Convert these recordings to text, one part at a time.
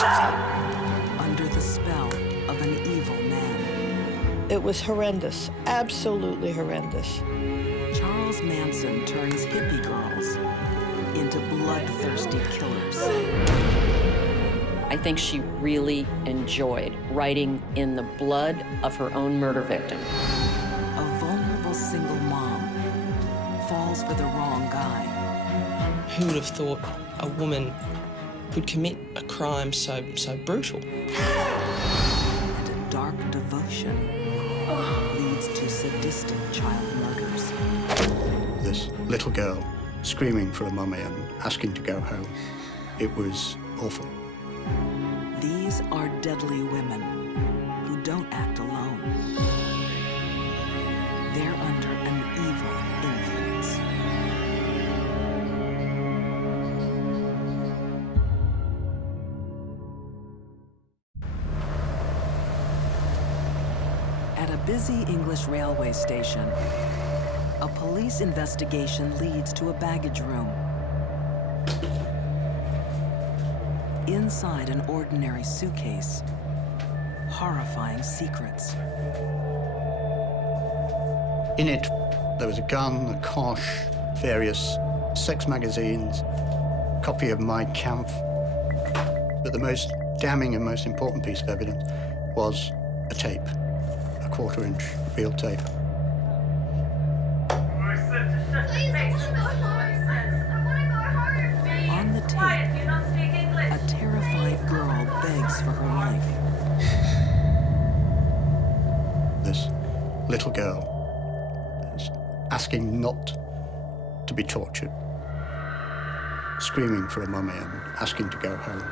under the spell of an evil man. It was horrendous, absolutely horrendous. Charles Manson turns hippie girls into bloodthirsty killers. I think she really enjoyed writing in the blood of her own murder victim. A vulnerable single mom falls for the wrong guy. Who would have thought a woman could commit a crime so brutal? And a dark devotion leads to sadistic child murders. This little girl screaming for a mummy and asking to go home. It was awful. These are deadly women who don't act alone. They're under an evil influence. At a busy English railway station, a police investigation leads to a baggage room. Inside an ordinary suitcase, horrifying secrets. In it, there was a gun, a kosh, various sex magazines, a copy of Mein Kampf. But the most damning and most important piece of evidence was a tape, a 1/4-inch reel tape. On the tape, a terrified girl begs for her life. This little girl is asking not to be tortured, screaming for a mummy and asking to go home.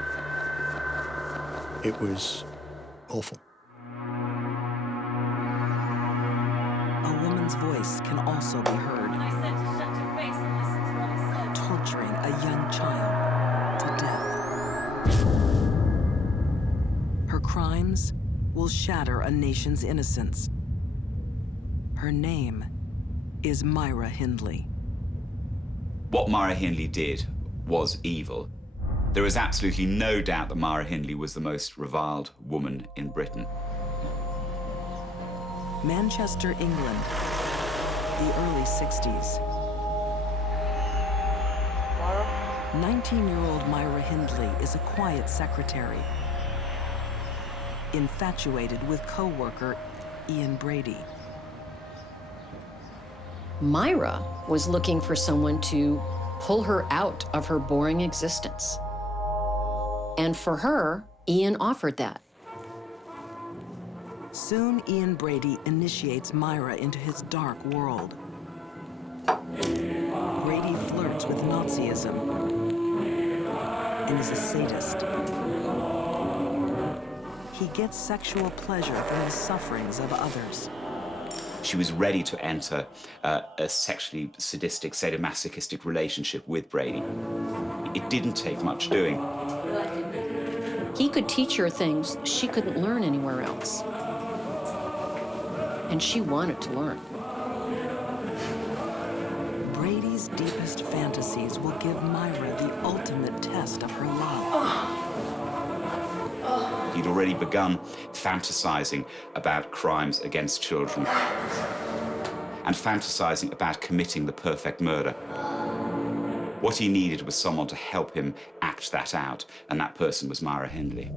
It was awful. A woman's voice can also be heard, torturing a young child to death. Her crimes will shatter a nation's innocence. Her name is Myra Hindley. What Myra Hindley did was evil. There is absolutely no doubt that Myra Hindley was the most reviled woman in Britain. Manchester, England, the early 60s. 19-year-old Myra Hindley is a quiet secretary, infatuated with co-worker Ian Brady. Myra was looking for someone to pull her out of her boring existence. And for her, Ian offered that. Soon, Ian Brady initiates Myra into his dark world. Brady flirts with Nazism and is a sadist. He gets sexual pleasure from the sufferings of others. She was ready to enter a sexually sadistic, sadomasochistic relationship with Brady. It didn't take much doing. He could teach her things she couldn't learn anywhere else. And she wanted to learn. Brady's deepest fantasies will give Myra the ultimate test of her love. He'd already begun fantasizing about crimes against children and fantasizing about committing the perfect murder. What he needed was someone to help him act that out, and that person was Myra Hindley.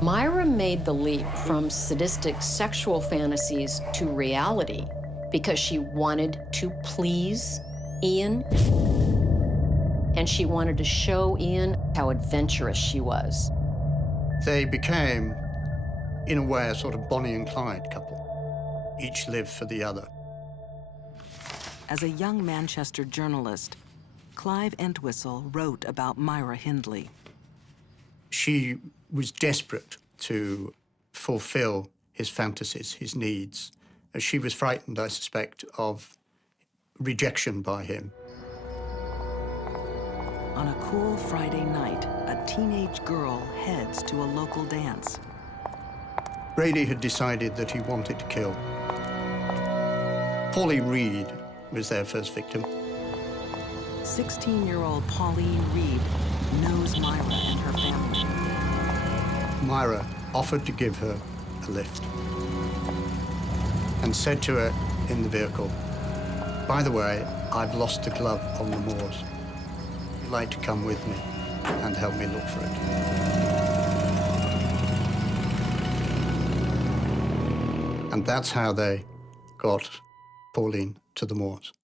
Myra made the leap from sadistic sexual fantasies to reality because she wanted to please Ian, and she wanted to show Ian how adventurous she was. They became, in a way, a sort of Bonnie and Clyde couple. Each lived for the other. As a young Manchester journalist, Clive Entwistle wrote about Myra Hindley. She was desperate to fulfill his fantasies, his needs. She was frightened, I suspect, of rejection by him. On a cool Friday night, a teenage girl heads to a local dance. Brady had decided that he wanted to kill. Pauline Reed was their first victim. 16-year-old Pauline Reed knows Myra and her family. Myra offered to give her a lift and said to her in the vehicle, "By the way, I've lost the glove on the moors. Would you like to come with me and help me look for it?" And that's how they got Pauline to the moors.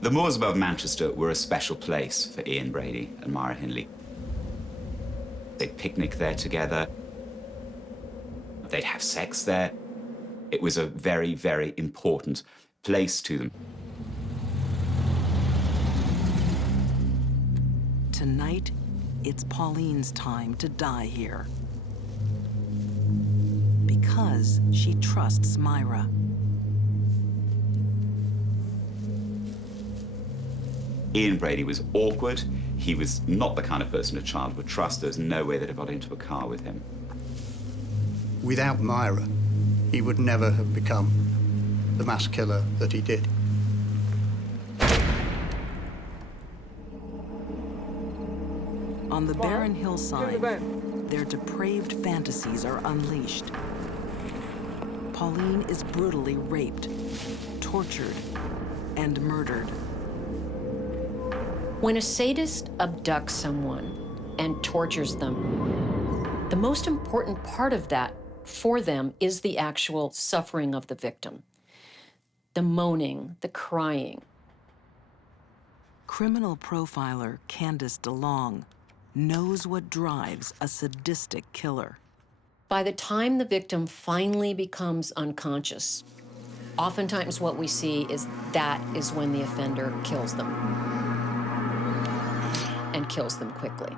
The moors above Manchester were a special place for Ian Brady and Myra Hindley. They'd picnic there together. They'd have sex there. It was a very, very important place to them. Tonight, it's Pauline's time to die here. Because she trusts Myra. Ian Brady was awkward. He was not the kind of person a child would trust. There's no way they'd have got into a car with him. Without Myra, he would never have become the mass killer that he did. On the barren hillside, their depraved fantasies are unleashed. Pauline is brutally raped, tortured, and murdered. When a sadist abducts someone and tortures them, the most important part of that for them is the actual suffering of the victim. The moaning, the crying. Criminal profiler Candace DeLong knows what drives a sadistic killer. By the time the victim finally becomes unconscious, oftentimes what we see is that is when the offender kills them, and kills them quickly.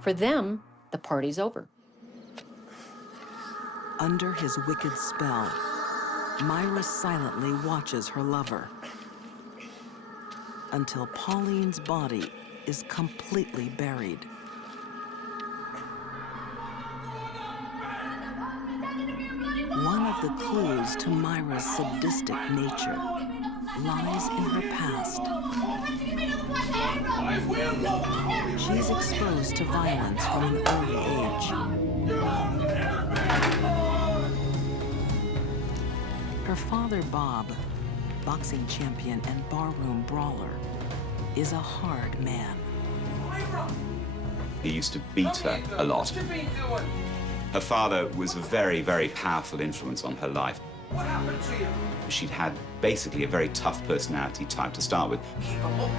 For them, the party's over. Under his wicked spell, Myra silently watches her lover until Pauline's body is completely buried. One of the clues to Myra's sadistic nature lies in her past. She's exposed to violence from an early age. Her father, Bob, boxing champion and barroom brawler, is a hard man. He used to beat her a lot. Her father was a very, very powerful influence on her life. What happened to you? She'd had basically a very tough personality type to start with. Keep him up.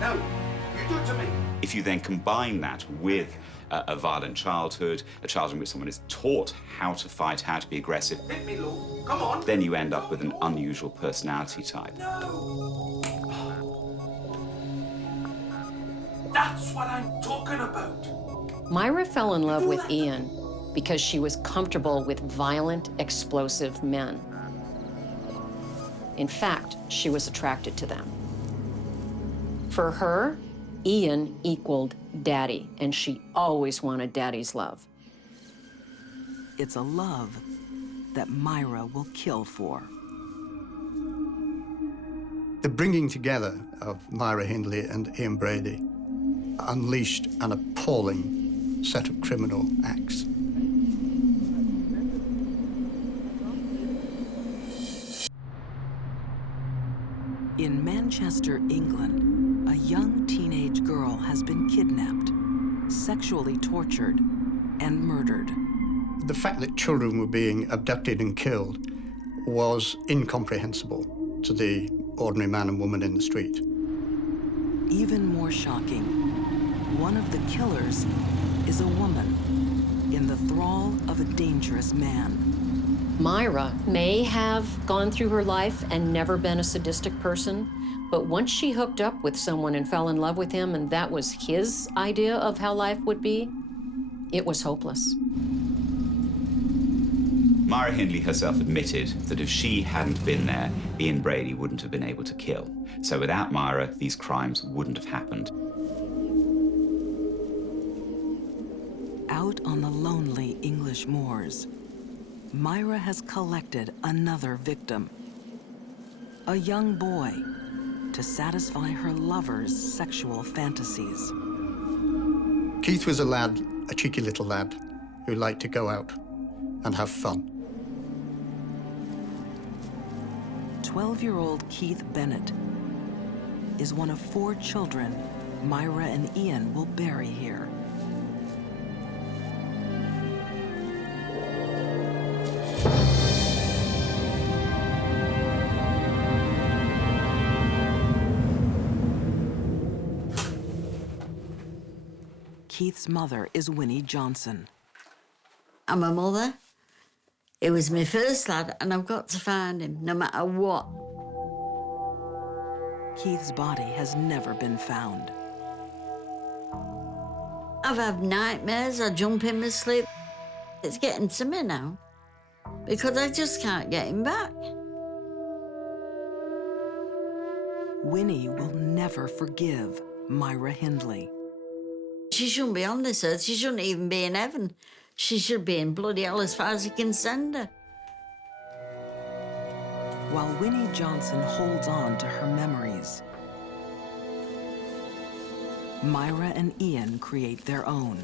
No, you do it to me. If you then combine that with a violent childhood, a childhood in which someone is taught how to fight, how to be aggressive, Hit me, Lou. Come on. then you end up with an unusual personality type. No. That's what I'm talking about. Myra fell in love with Ian because she was comfortable with violent, explosive men. In fact, she was attracted to them. For her, Ian equaled daddy, and she always wanted daddy's love. It's a love that Myra will kill for. The bringing together of Myra Hindley and Ian Brady unleashed an appalling set of criminal acts. In Manchester, England, a young teenage girl has been kidnapped, sexually tortured, and murdered. The fact that children were being abducted and killed was incomprehensible to the ordinary man and woman in the street. Even more shocking, one of the killers is a woman in the thrall of a dangerous man. Myra may have gone through her life and never been a sadistic person, but once she hooked up with someone and fell in love with him, and that was his idea of how life would be, it was hopeless. Myra Hindley herself admitted that if she hadn't been there, Ian Brady wouldn't have been able to kill. So without Myra, these crimes wouldn't have happened. Out on the lonely English moors, Myra has collected another victim, a young boy, to satisfy her lover's sexual fantasies. Keith was a lad, a cheeky little lad, who liked to go out and have fun. 12-year-old Keith Bennett is one of 4 children Myra and Ian will bury here. Keith's mother is Winnie Johnson. I'm a mother. It was my first lad, and I've got to find him, no matter what. Keith's body has never been found. I've had nightmares, I jump in my sleep. It's getting to me now, because I just can't get him back. Winnie will never forgive Myra Hindley. She shouldn't be on this earth. She shouldn't even be in heaven. She should be in bloody hell as far as he can send her. While Winnie Johnson holds on to her memories, Myra and Ian create their own.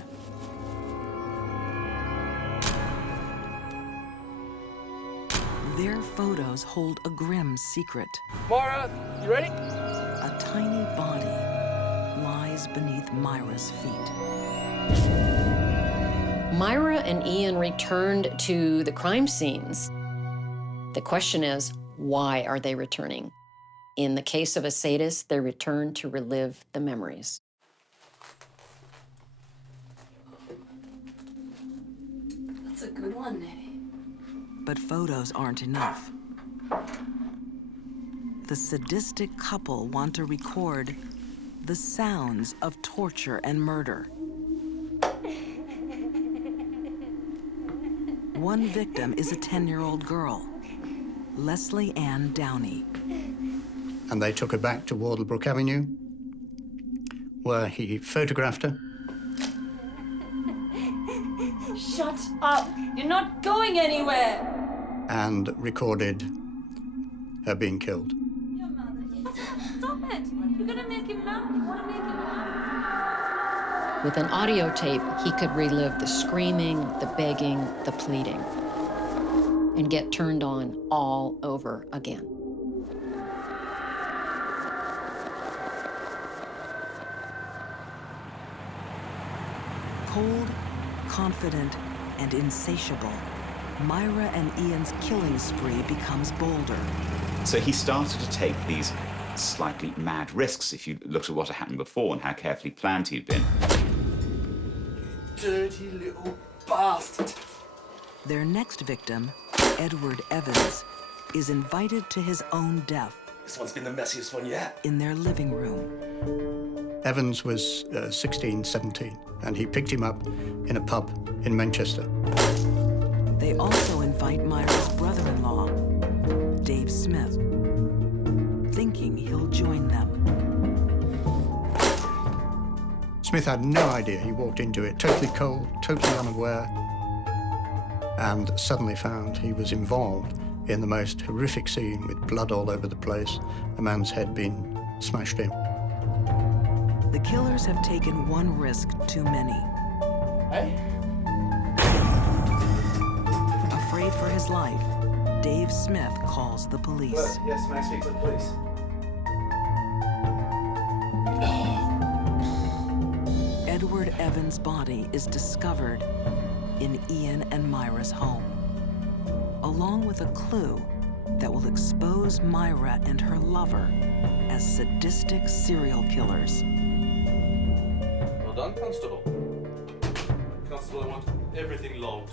Their photos hold a grim secret. Myra, you ready? A tiny body lies beneath Myra's feet. Myra and Ian returned to the crime scenes. The question is, why are they returning? In the case of a sadist, they return to relive the memories. That's a good one, Nettie. But photos aren't enough. The sadistic couple want to record the sounds of torture and murder. One victim is a 10-year-old girl, Leslie Ann Downey. And they took her back to Wardlebrook Avenue, where he photographed her. Shut up! You're not going anywhere! And recorded her being killed. Your mother. Stop it! You're gonna make him mad. You wanna make him mad? With an audio tape, he could relive the screaming, the begging, the pleading, and get turned on all over again. Cold, confident, and insatiable, Myra and Ian's killing spree becomes bolder. So he started to take these slightly mad risks, if you looked at what had happened before and how carefully planned he'd been. Dirty little bastard. Their next victim, Edward Evans, is invited to his own death This one's been the messiest one yet. in their living room. Evans was 16, 17, and he picked him up in a pub in Manchester. They also invite Myra's brother-in-law, Dave Smith, thinking he'll join them. Smith had no idea. He walked into it totally cold, totally unaware, and suddenly found he was involved in the most horrific scene with blood all over the place, a man's head being smashed in. The killers have taken one risk too many. Hey? Afraid for his life, Dave Smith calls the police. Yes, may I speak to the police? Edward Evans' body is discovered in Ian and Myra's home, along with a clue that will expose Myra and her lover as sadistic serial killers. Well done, Constable. Constable, I want everything logged.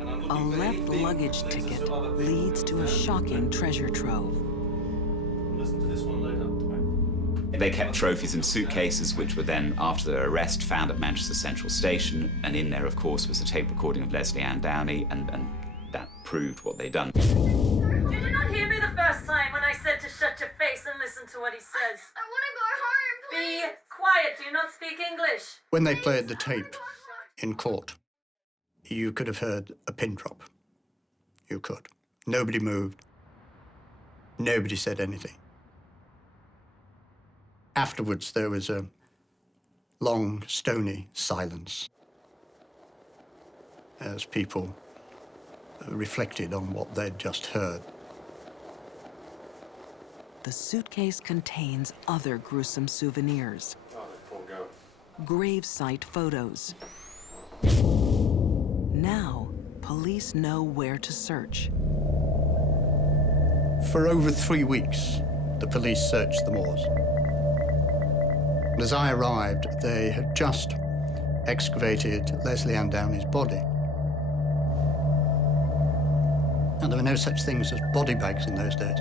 And I'm A looking for left anything luggage that links us ticket to other leads people. to a shocking treasure trove. Listen to this one later. They kept trophies in suitcases, which were then, after their arrest, found at Manchester Central Station. And in there, of course, was the tape recording of Leslie Ann Downey, and that proved what they'd done. Did you not hear me the first time when I said to shut your face and listen to what he says? I want to go home, please. Be quiet. Do you not speak English? When they played the tape in court, you could have heard a pin drop. You could. Nobody moved. Nobody said anything. Afterwards, there was a long, stony silence as people reflected on what they'd just heard. The suitcase contains other gruesome souvenirs. Oh, that poor goat. Gravesite photos. Now, police know where to search. For over 3 weeks, the police searched the moors. As I arrived, they had just excavated Leslie Ann Downey's body. And there were no such things as body bags in those days.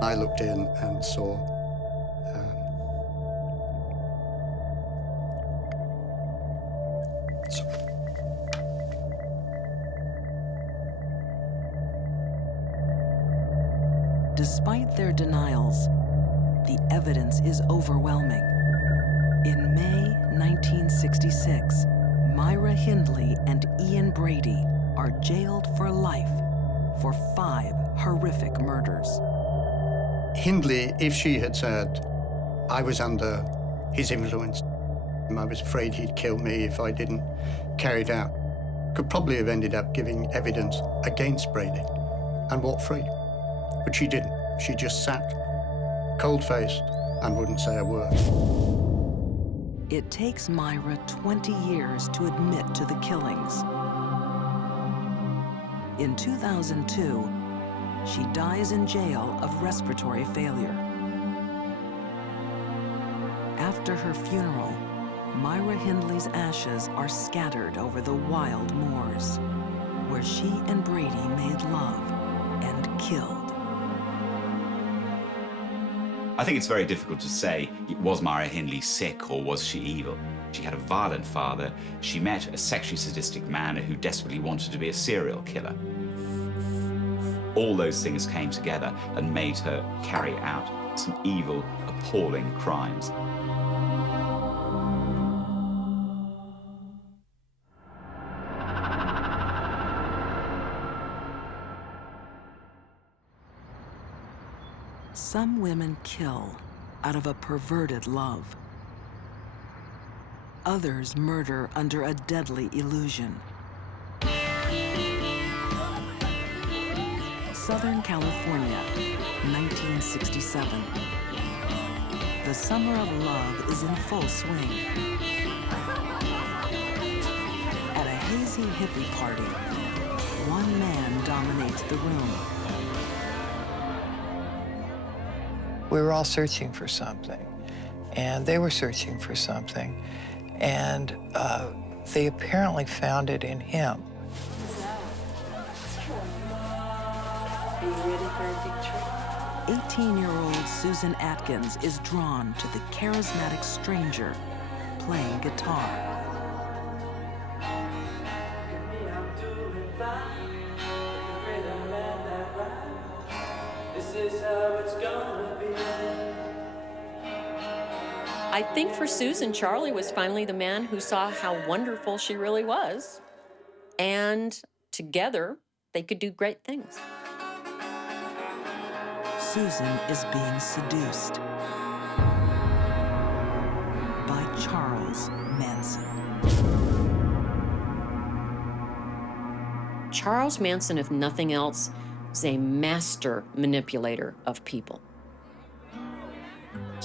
I looked in and saw Despite their denials, the evidence is overwhelming. In May 1966, Myra Hindley and Ian Brady are jailed for life for 5 horrific murders. Hindley, if she had said, I was under his influence, I was afraid he'd kill me if I didn't carry it out, could probably have ended up giving evidence against Brady and walked free. But she didn't. She just sat, cold-faced, and wouldn't say a word. It takes Myra 20 years to admit to the killings. In 2002, she dies in jail of respiratory failure. After her funeral, Myra Hindley's ashes are scattered over the wild moors, where she and Brady made love and killed. I think it's very difficult to say, was Myra Hindley sick or was she evil? She had a violent father. She met a sexually sadistic man who desperately wanted to be a serial killer. All those things came together and made her carry out some evil, appalling crimes. Some women kill out of a perverted love. Others murder under a deadly illusion. Southern California, 1967. The summer of love is in full swing. At a hazy hippie party, one man dominates the room. We were all searching for something, and they were searching for something, and they apparently found it in him. Are you ready for a picture? 18-year-old Susan Atkins is drawn to the charismatic stranger playing guitar. I think for Susan, Charlie was finally the man who saw how wonderful she really was. And together, they could do great things. Susan is being seduced by Charles Manson. Charles Manson, if nothing else, is a master manipulator of people.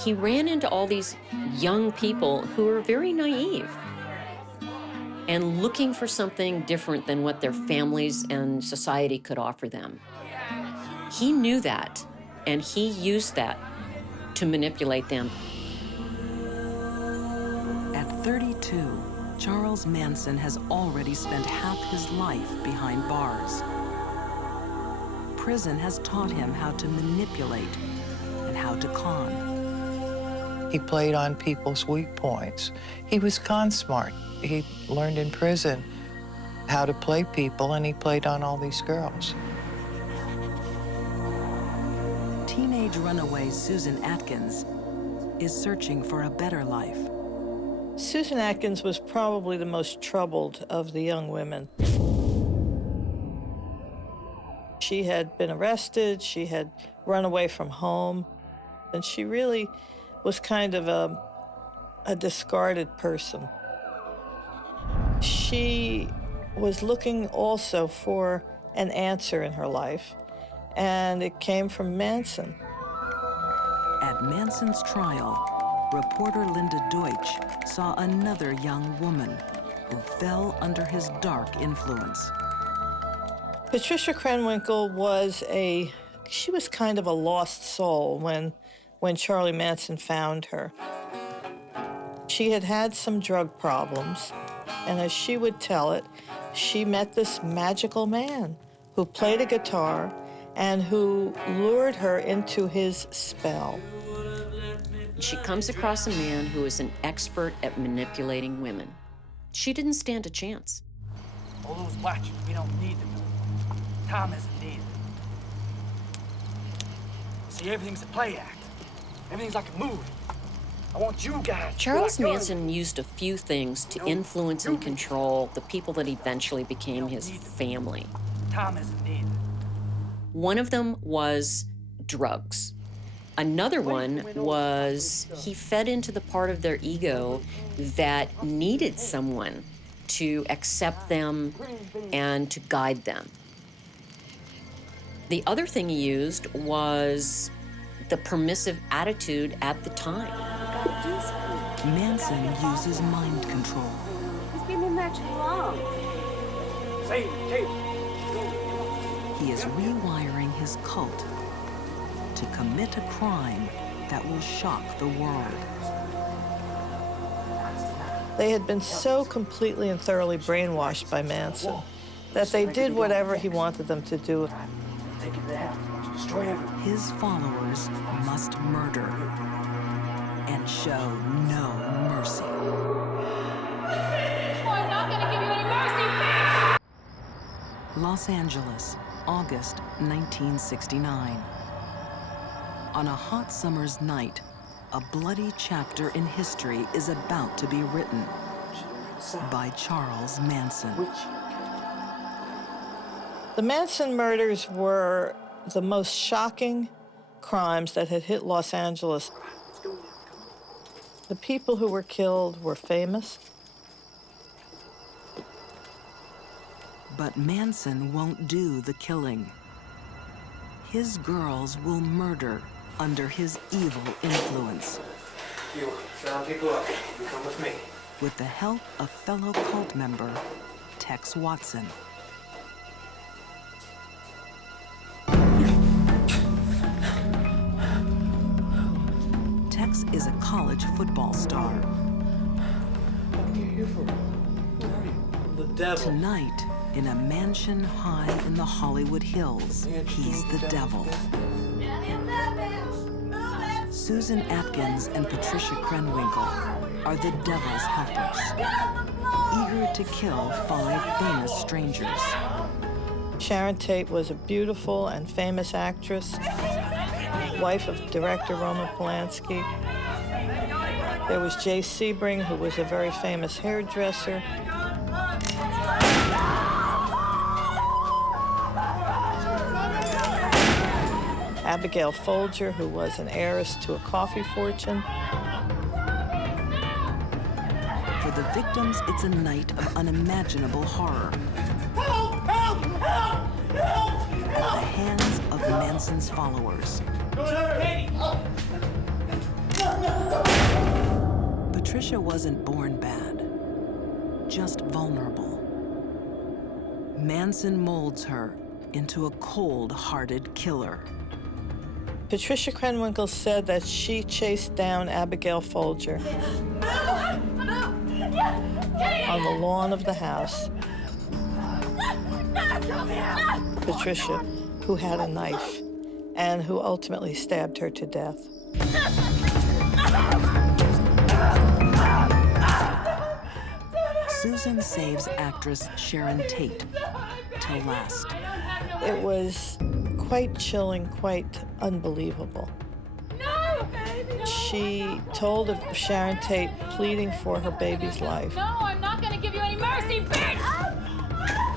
He ran into all these young people who were very naive and looking for something different than what their families and society could offer them. He knew that, and he used that to manipulate them. At 32, Charles Manson has already spent half his life behind bars. Prison has taught him how to manipulate and how to con. He played on people's weak points. He was con smart. He learned in prison how to play people, and he played on all these girls. Teenage runaway Susan Atkins is searching for a better life. Susan Atkins was probably the most troubled of the young women. She had been arrested, she had run away from home, and she really was kind of a discarded person. She was looking also for an answer in her life, and it came from Manson. At Manson's trial, reporter Linda Deutsch saw another young woman who fell under his dark influence. Patricia Krenwinkle was she was kind of a lost soul when Charlie Manson found her. She had had some drug problems, and as she would tell it, she met this magical man who played a guitar and who lured her into his spell. She comes across a man who is an expert at manipulating women. She didn't stand a chance. All those watchers, we don't need them. Tom isn't needed. See, everything's a play act. Everything's like a movie. I want you guys. Charles Manson used a few things to influence and control the people that eventually became his family. Tom isn't needed. One of them was drugs. Another one was he fed into the part of their ego that needed someone to accept them and to guide them. The other thing he used was the permissive attitude at the time. Manson uses mind control. He's been in there too long. Say it, Kate. He is rewiring his cult to commit a crime that will shock the world. They had been so completely and thoroughly brainwashed by Manson that they did whatever he wanted them to do. Take it down. Destroy everything. His followers must murder and show no mercy. I'm not gonna give you any mercy, bitch! Los Angeles, August 1969. On a hot summer's night, a bloody chapter in history is about to be written by Charles Manson. The Manson murders were the most shocking crimes that had hit Los Angeles. The people who were killed were famous. But Manson won't do the killing. His girls will murder under his evil influence. You, I'll take a look. You come with me. With the help of fellow cult member, Tex Watson. Tex is a college football star. What are you here for? Who are you? The devil. Tonight, in a mansion high in the Hollywood Hills, he's the devil. Susan Atkins and Patricia Krenwinkle are the devil's helpers, eager to kill 5 famous strangers. Sharon Tate was a beautiful and famous actress, wife of director Roman Polanski. There was Jay Sebring, who was a very famous hairdresser. Abigail Folger, who was an heiress to a coffee fortune. For the victims, it's a night of unimaginable horror. At the hands of Manson's followers. Patricia wasn't born bad, just vulnerable. Manson molds her into a cold-hearted killer. Patricia Krenwinkle said that she chased down Abigail Folger on the lawn of the house. Patricia, who had a knife and who ultimately stabbed her to death. Susan saves actress Sharon Tate to last. It was quite chilling, quite unbelievable. No, baby! She told of Sharon Tate pleading for her baby's life. No, I'm not gonna give you any mercy, bitch!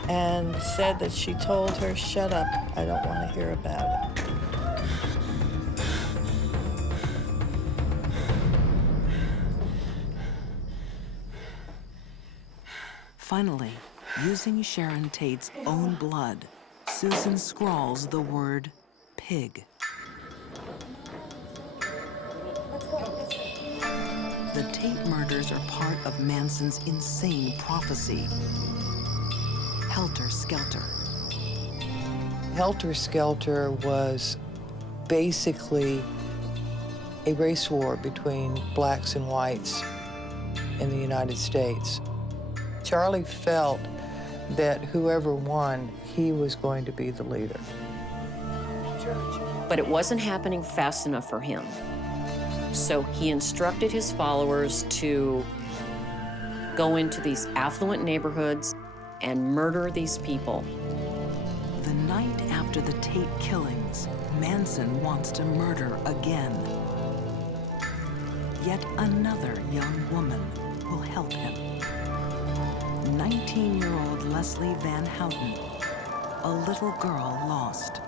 And said that she told her, "Shut up, I don't want to hear about it." Finally, using Sharon Tate's own blood, Susan scrawls the word pig. The Tate murders are part of Manson's insane prophecy. Helter Skelter. Helter Skelter was basically a race war between blacks and whites in the United States. Charlie felt that whoever won, he was going to be the leader. But it wasn't happening fast enough for him. So he instructed his followers to go into these affluent neighborhoods and murder these people. The night after the Tate killings, Manson wants to murder again. Yet another young woman will help him. 19-year-old Leslie Van Houten, a little girl lost.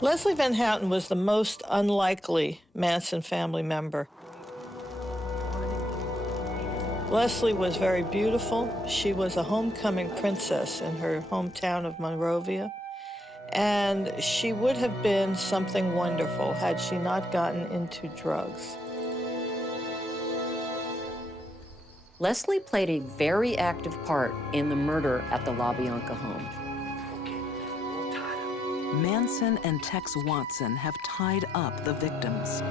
Leslie Van Houten was the most unlikely Manson family member. Leslie was very beautiful. She was a homecoming princess in her hometown of Monrovia, and she would have been something wonderful had she not gotten into drugs. Leslie played a very active part in the murder at the LaBianca home. Manson and Tex Watson have tied up the victims.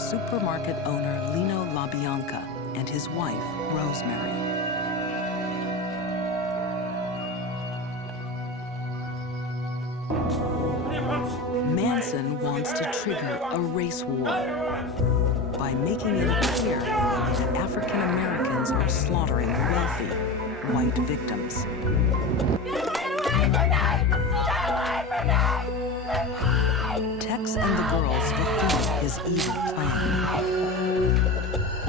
Supermarket owner Lino LaBianca and his wife, Rosemary. Manson wants to trigger a race war by making it appear that African Americans are slaughtering wealthy white victims. Tex and the girls fulfill his evil plan.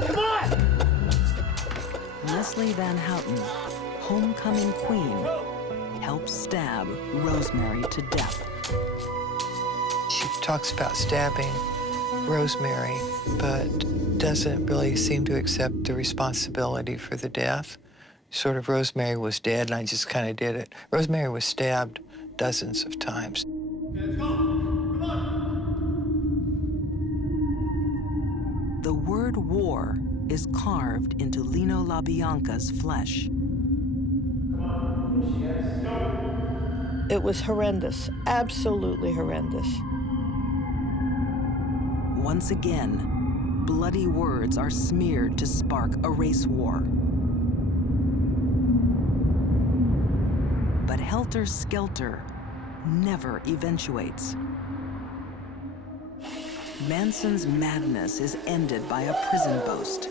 Come on! Leslie Van Houten, homecoming queen, helps stab Rosemary to death. She talks about stabbing Rosemary, but doesn't really seem to accept the responsibility for the death. Sort of Rosemary was dead, and I just kind of did it. Rosemary was stabbed dozens of times. Let's go! Come on! The word war is carved into Lino LaBianca's flesh. It was horrendous, absolutely horrendous. Once again, bloody words are smeared to spark a race war. But Helter Skelter never eventuates. Manson's madness is ended by a prison boast.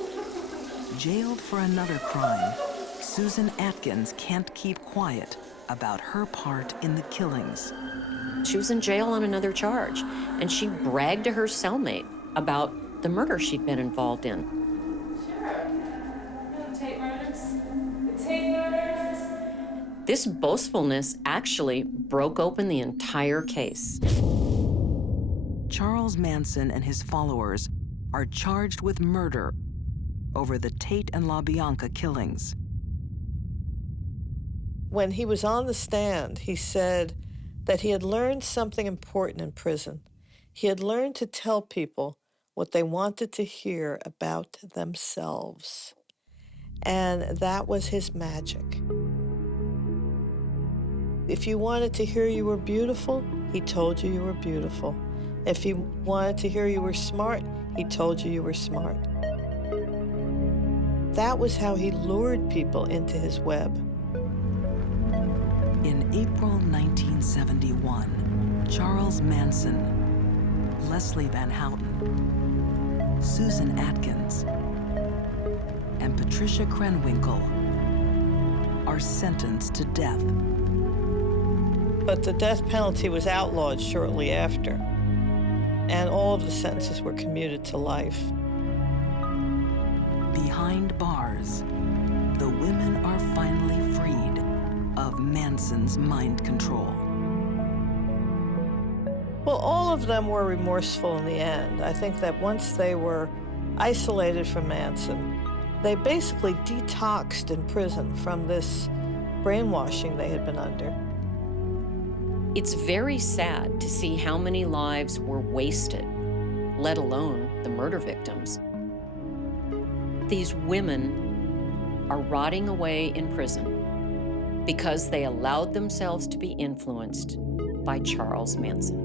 Jailed for another crime, Susan Atkins can't keep quiet about her part in the killings. She was in jail on another charge, and she bragged to her cellmate about the murder she'd been involved in. Sure. The Tate murders. The Tate murders. This boastfulness actually broke open the entire case. Charles Manson and his followers are charged with murder over the Tate and LaBianca killings. When he was on the stand, he said that he had learned something important in prison. He had learned to tell people what they wanted to hear about themselves. And that was his magic. If you wanted to hear you were beautiful, he told you were beautiful. If you wanted to hear you were smart, he told you were smart. That was how he lured people into his web. In April 1971, Charles Manson, Leslie Van Houten, Susan Atkins, and Patricia Krenwinkle are sentenced to death. But the death penalty was outlawed shortly after, and all of the sentences were commuted to life. Behind bars, the women are finally freed of Manson's mind control. Well, all of them were remorseful in the end. I think that once they were isolated from Manson, They basically detoxed in prison from this brainwashing they had been under. It's very sad to see how many lives were wasted, let alone the murder victims. These women are rotting away in prison because they allowed themselves to be influenced by Charles Manson.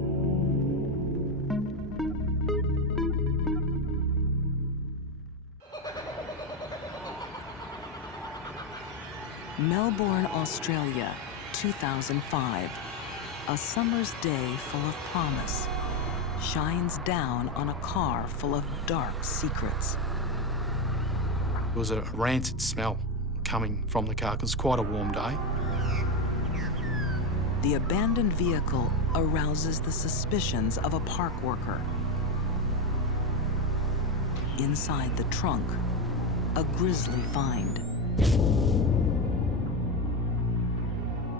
Melbourne, Australia, 2005. A summer's day full of promise shines down on a car full of dark secrets. There was a rancid smell coming from the car. It was quite a warm day. The abandoned vehicle arouses the suspicions of a park worker. Inside the trunk, a grisly find.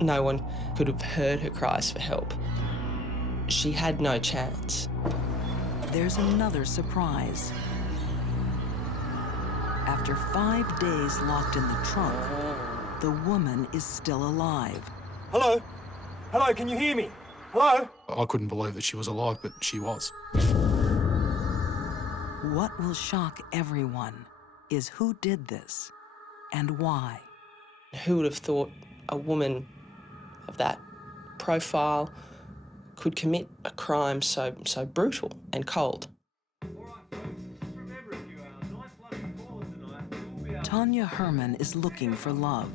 No one could have heard her cries for help. She had no chance. There's another surprise. After 5 days locked in the trunk, the woman is still alive. Hello? Hello, can you hear me? Hello? I couldn't believe that she was alive, but she was. What will shock everyone is who did this and why. Who would have thought a woman of that profile could commit a crime so brutal and cold? Tanya Herman is looking for love.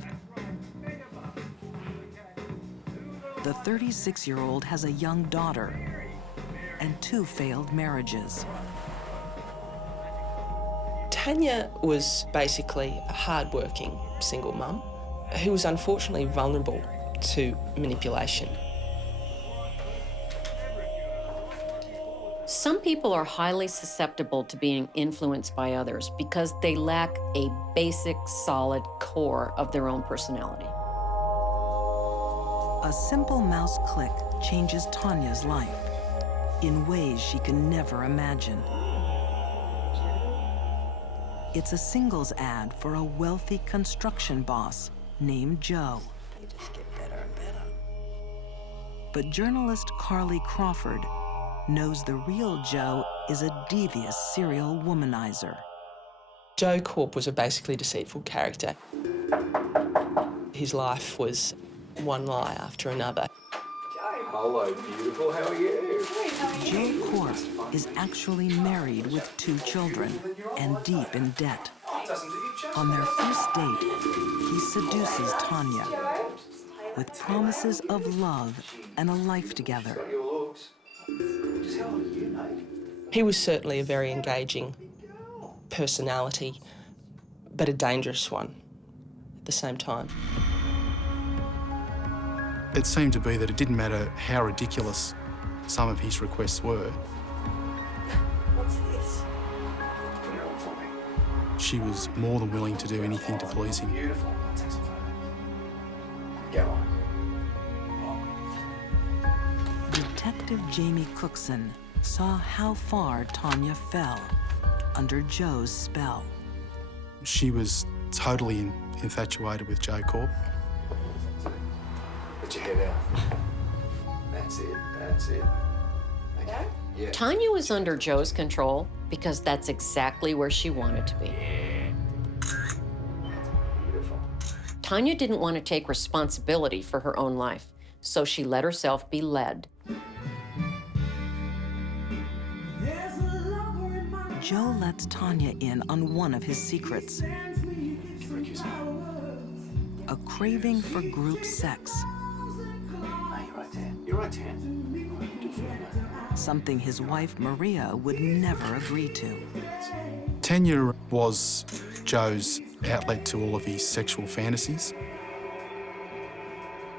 The 36-year-old has a young daughter and 2 failed marriages. Tanya was basically a hard-working single mum who was unfortunately vulnerable to manipulation. Some people are highly susceptible to being influenced by others because they lack a basic, solid core of their own personality. A simple mouse click changes Tanya's life in ways she can never imagine. It's a singles ad for a wealthy construction boss named Joe. They just get better and better. But journalist Carly Crawford knows the real Joe is a devious serial womanizer. Joe Korp was a basically deceitful character. His life was one lie after another. Hello, beautiful. How are you? Joe Korp is actually married with 2 children and deep in debt. On their first date, he seduces Tanya with promises of love and a life together. He was certainly a very engaging personality, but a dangerous one at the same time. It seemed to be that it didn't matter how ridiculous some of his requests were. What's this? Put it on for me. She was more than willing to do anything to please him. Beautiful. I'll take some photos. Go on. Detective Jamie Cookson saw how far Tanya fell under Joe's spell. She was totally infatuated with Joe Korp. Put your head out. That's it. That's it. Okay. Yeah. Tanya was under Joe's control because that's exactly where she wanted to be. Beautiful. Tanya didn't want to take responsibility for her own life, so she let herself be led. Joe lets Tanya in on one of his secrets. A craving for group sex. No, you're right there. You're right there. Something his wife Maria would never agree to. Tanya was Joe's outlet to all of his sexual fantasies.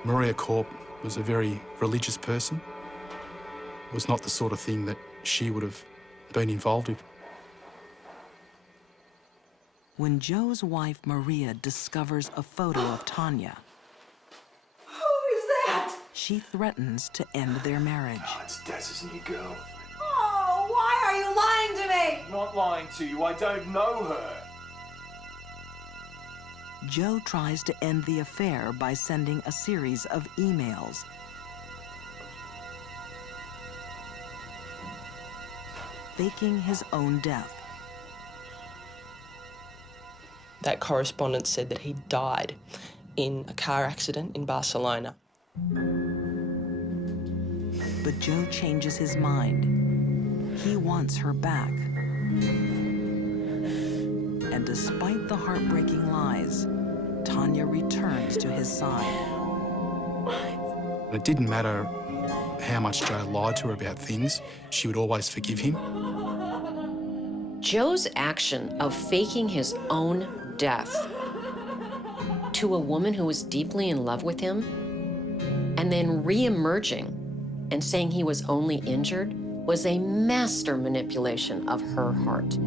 Maria Korp was a very religious person. It was not the sort of thing that she would have been involved with. When Joe's wife Maria discovers a photo of Tanya, Who is that? she threatens to end their marriage. Oh, it's Daz's new girl. Oh, why are you lying to me? Not lying to you. I don't know her. Joe tries to end the affair by sending a series of emails. Faking his own death. That correspondence said that he died in a car accident in Barcelona. But Joe changes his mind. He wants her back. And despite the heartbreaking lies, Tanya returns to his side. It didn't matter how much Joe lied to her about things, she would always forgive him. Joe's action of faking his own death to a woman who was deeply in love with him and then re-emerging and saying he was only injured was a master manipulation of her heart.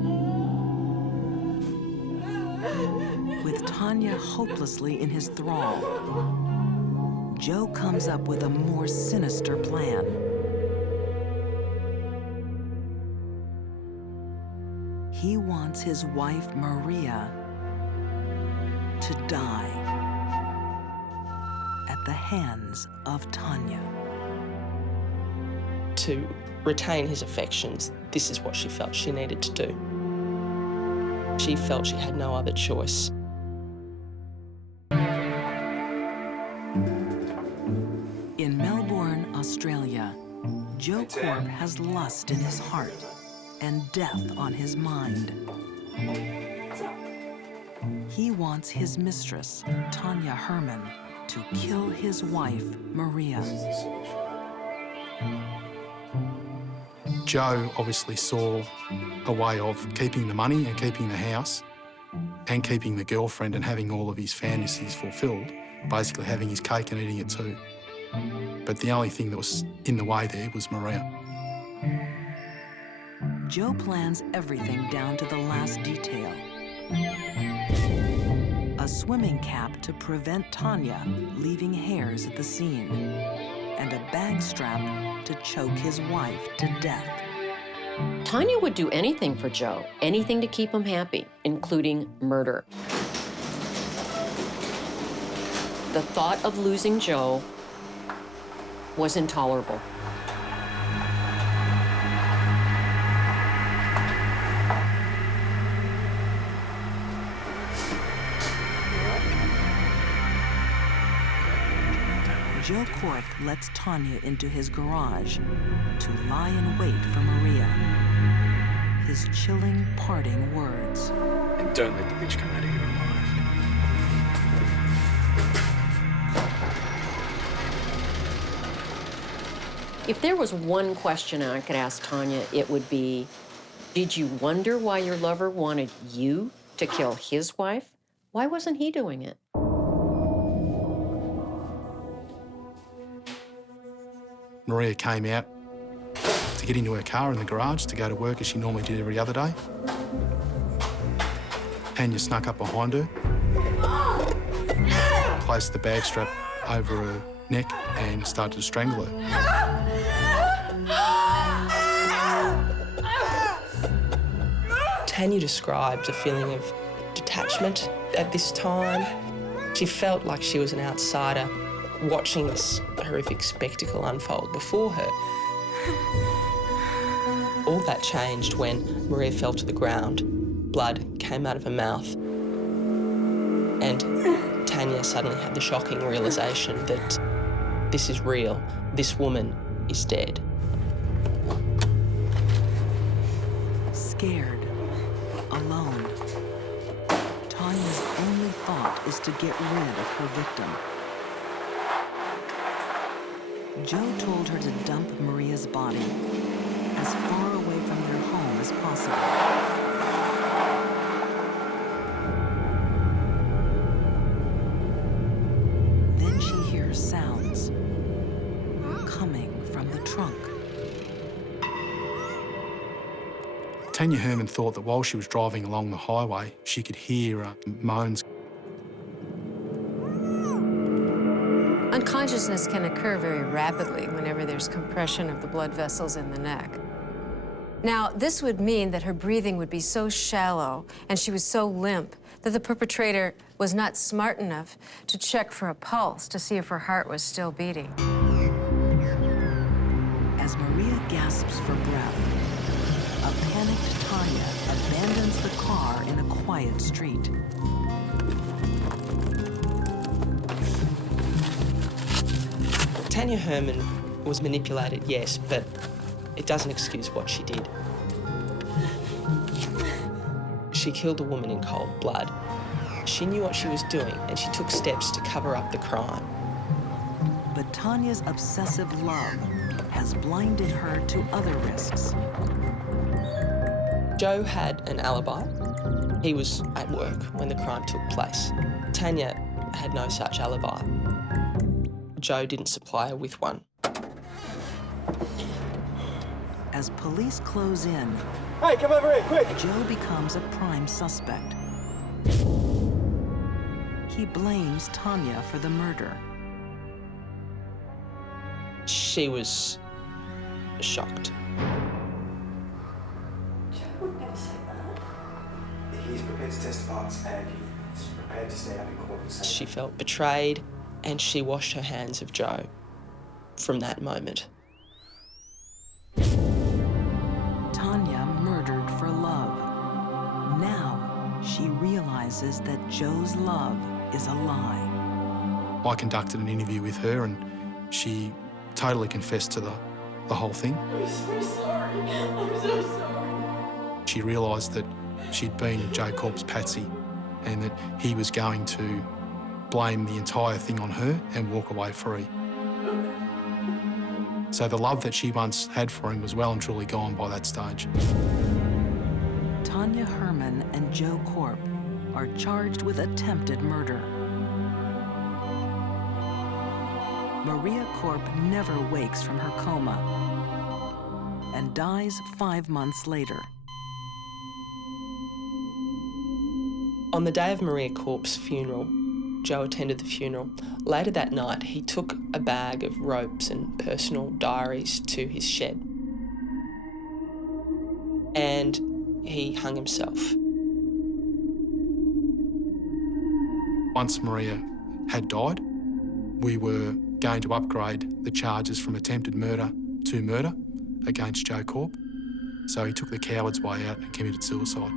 With Tanya hopelessly in his thrall, Joe comes up with a more sinister plan. He wants his wife, Maria, to die at the hands of Tanya. To retain his affections, this is what she felt she needed to do. She felt she had no other choice. In Melbourne, Australia, Joe Korp has lust in his heart and death on his mind. He wants his mistress, Tanya Herman, to kill his wife, Maria. Joe obviously saw a way of keeping the money and keeping the house and keeping the girlfriend and having all of his fantasies fulfilled, basically having his cake and eating it too. But the only thing that was in the way there was Maria. Joe plans everything down to the last detail. A swimming cap to prevent Tanya leaving hairs at the scene, and a bag strap to choke his wife to death. Tanya would do anything for Joe, anything to keep him happy, including murder. The thought of losing Joe was intolerable. Joe Korp lets Tanya into his garage to lie in wait for Maria. His chilling, parting words. And don't let the bitch come out of here alive. If there was one question I could ask Tanya, it would be, did you wonder why your lover wanted you to kill his wife? Why wasn't he doing it? Maria came out to get into her car in the garage to go to work as she normally did every other day. Tanya snuck up behind her, placed the bag strap over her neck and started to strangle her. Tanya described a feeling of detachment at this time. She felt like she was an outsider watching this horrific spectacle unfold before her. All that changed when Maria fell to the ground. Blood came out of her mouth. And Tanya suddenly had the shocking realisation that this is real. This woman is dead. Scared, alone, Tanya's only thought is to get rid of her victim. Joe told her to dump Maria's body as far away from their home as possible. Then she hears sounds coming from the trunk. Tanya Herman thought that while she was driving along the highway, she could hear moans. Unconsciousness can occur very rapidly whenever there's compression of the blood vessels in the neck. Now, this would mean that her breathing would be so shallow and she was so limp that the perpetrator was not smart enough to check for a pulse to see if her heart was still beating. As Maria gasps for breath, a panicked Tanya abandons the car in a quiet street. Tanya Herman was manipulated, yes, but it doesn't excuse what she did. She killed a woman in cold blood. She knew what she was doing, and she took steps to cover up the crime. But Tanya's obsessive love has blinded her to other risks. Joe had an alibi. He was at work when the crime took place. Tanya had no such alibi. Joe didn't supply her with one. As police close in, Hey, come over here, quick! Joe becomes a prime suspect. He blames Tanya for the murder. She was shocked. Joe would never say that. He's prepared to testify and he's prepared to stand up in court and say She felt betrayed, and she washed her hands of Joe from that moment. Tanya murdered for love. Now she realizes that Joe's love is a lie. I conducted an interview with her and she totally confessed to the whole thing. I'm so sorry. I'm so sorry. She realised that she'd been Joe Korp's patsy and that he was going to blame the entire thing on her and walk away free. So the love that she once had for him was well and truly gone by that stage. Tanya Herman and Joe Korp are charged with attempted murder. Maria Korp never wakes from her coma and dies 5 months later. On the day of Maria Korp's funeral, Joe attended the funeral. Later that night, he took a bag of ropes and personal diaries to his shed. And he hung himself. Once Maria had died, we were going to upgrade the charges from attempted murder to murder against Joe Korp. So he took the coward's way out and committed suicide.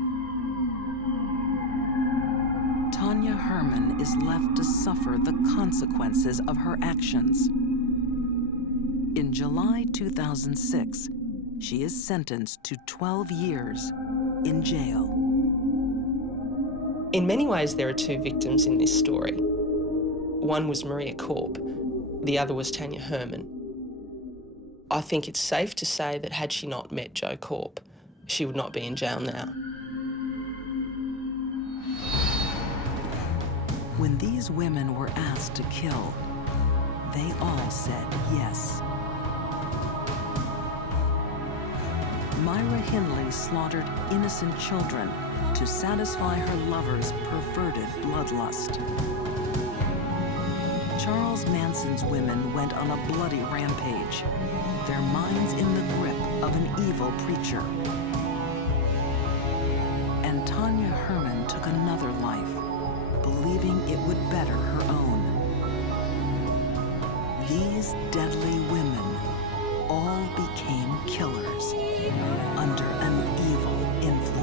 Tanya Herman is left to suffer the consequences of her actions. In July 2006, she is sentenced to 12 years in jail. In many ways, there are two victims in this story. One was Maria Korp, the other was Tanya Herman. I think it's safe to say that had she not met Joe Korp, she would not be in jail now. When these women were asked to kill, they all said yes. Myra Hindley slaughtered innocent children to satisfy her lover's perverted bloodlust. Charles Manson's women went on a bloody rampage, their minds in the grip of an evil preacher. And Tanya Herman took another life, believing it would better her own. These deadly women all became killers under an evil influence.